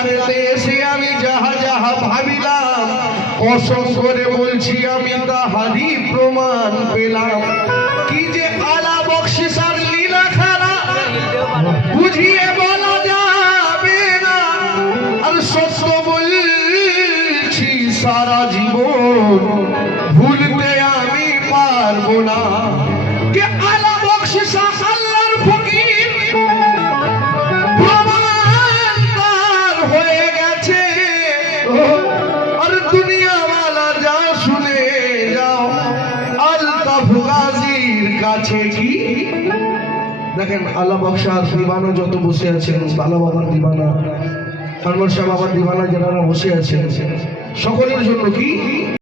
সিয়ারেতে এসে আমি যাহা যাহা ভাবিলাম, কসম করে বলছি আমি তাহারই প্রমাণ পেলাম। কি যে আলা বকশিসার লীলা খেলা বুঝিয়ে বলা যাবে না, আর সত্য বলছি সারা জীবন ভুলতে আমি পারবো না। কে আলা বকশিসা আল্লাহর ফকির প্রমাণদার হয়ে গেছে, আর দুনিয়াওয়ালা যা শুনে যাও আলতাফ গাজীর কাছে। কি দেখেন আলা বকশার দিবানা যত বসে আছেন, বালা বাবার দিবানা, আনোয়ার শাহ বাবার দিবানা যারা বসে আছেন, সকলের জন্য কি